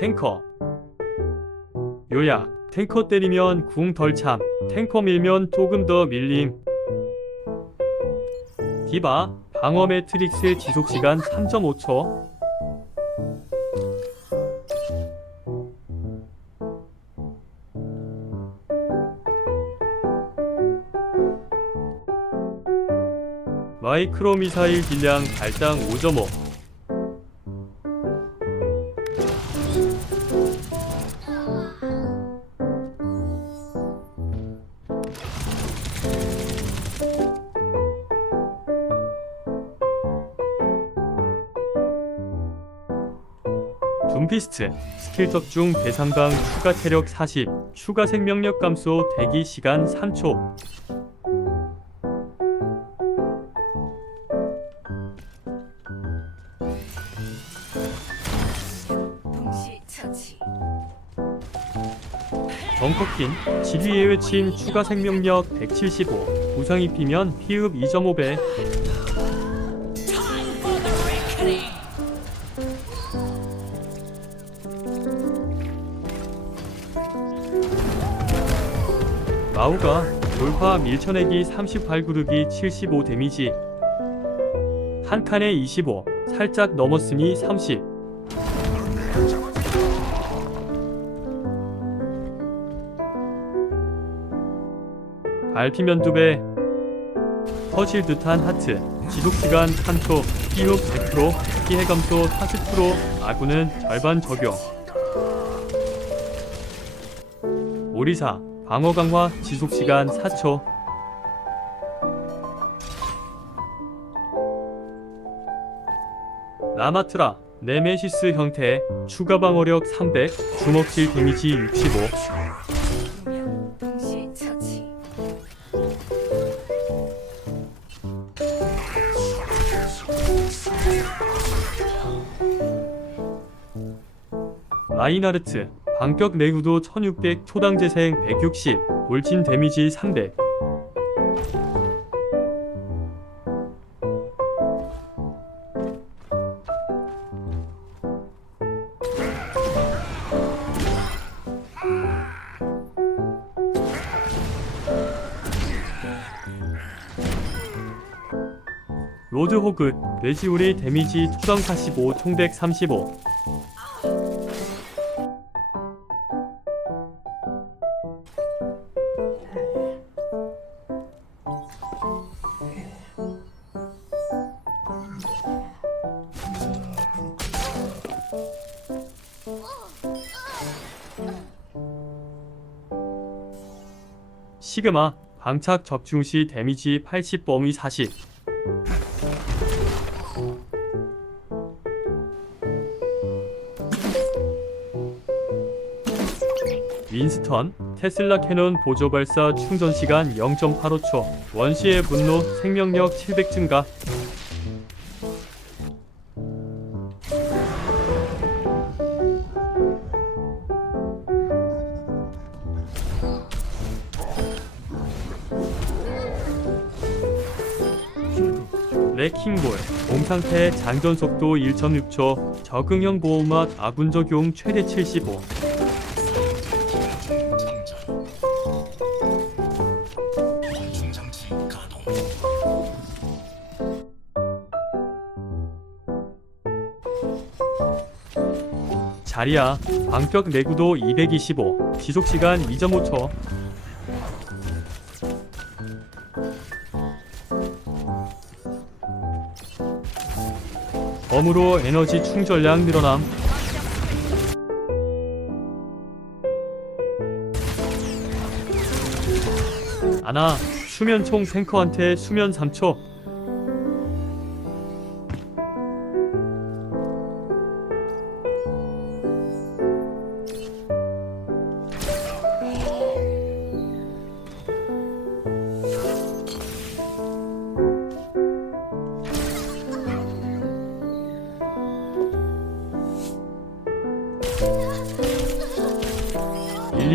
탱커. 요약 탱커 때리면 궁 덜 참 탱커 밀면 조금 더 밀림. 디바 방어 매트릭스 지속시간 3.5초. 마이크로 미사일 딜량 발당 5.5 둠피스트 스킬 적중 대상강 추가 체력 40 추가 생명력 감소 대기 시간 3초. 동시 처치. 벙커킨 지휘에 외침 추가 생명력 175 부상 입히면 피흡 2.5배 마우가 돌파 밀쳐내기 38 구르기 75 데미지. 한 칸에 25 살짝 넘었으니 30 밟히면 2배. 터질 듯한 하트. 지속시간 3초 피흡 100% 피해 감소 40% 아군은 절반 적용. 오리사 방어 강화 지속 시간 4초 라마트라 네메시스 형태 추가 방어력 300 주먹질 데미지 65 두명 동시 처치. 라인하르트 반격 내구도 1600 초당 재생 160 돌진 데미지 300 로드 호그 뇌지우리 데미지 초당 45 총백 35 시그마 방착 적중 시 데미지 80 범위 40 윈스턴 테슬라 캐논 보조 발사 충전 시간 0.85초. 원시의 분노 생명력 700 증가 레킹볼 몸 상태 장전 속도 1.6초 적응형 보호막 아군 적용 최대 75 중장치 가동 자리야 방격 내구도 225 지속시간 2.5초 범으로 에너지 충전량 늘어남. 아나 수면 총 탱커한테 수면 3초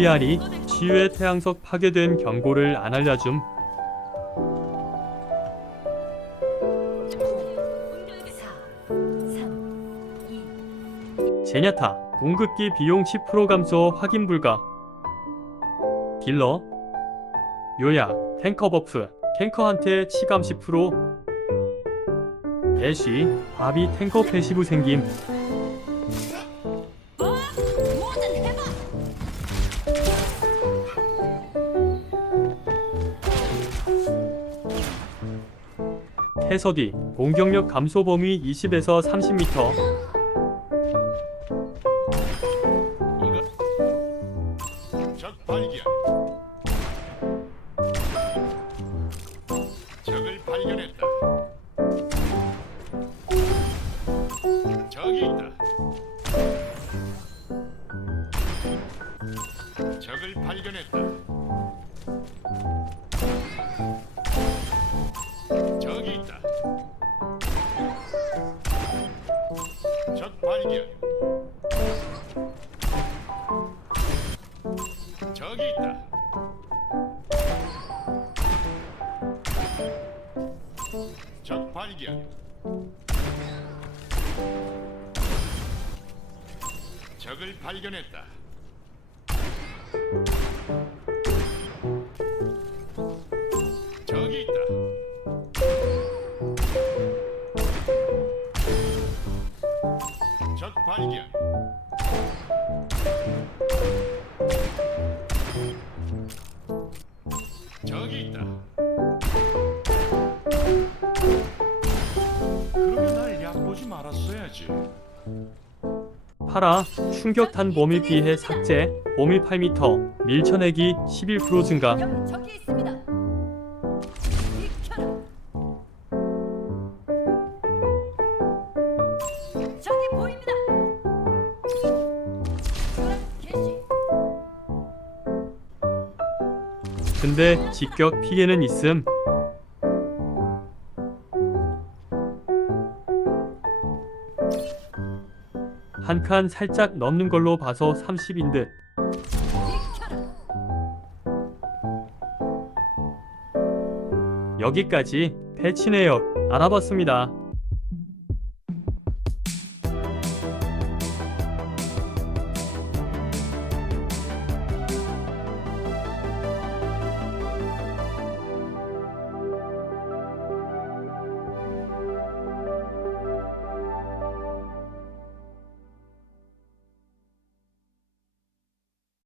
일리알이 치유의 태양석 파괴된 경고를 안 알려줌. 제냐타 공급기 비용 10% 감소 확인 불가. 딜러 요약 탱커 버프 탱커한테 치감 10% 애쉬 바비 탱커 패시브 생김 해서디 공격력 감소 범위 20에서 30m 발견. 적을 발견했다. 저기 있다. 적 발견. 저기 있다. 파라 충격탄 범위 피해 삭제 범위 8m 밀쳐내기 11% 증가. 근데 직격 피해는 있음 한 칸 살짝 넘는 걸로 봐서 30인 듯. 여기까지. 패치 내역 알아봤습니다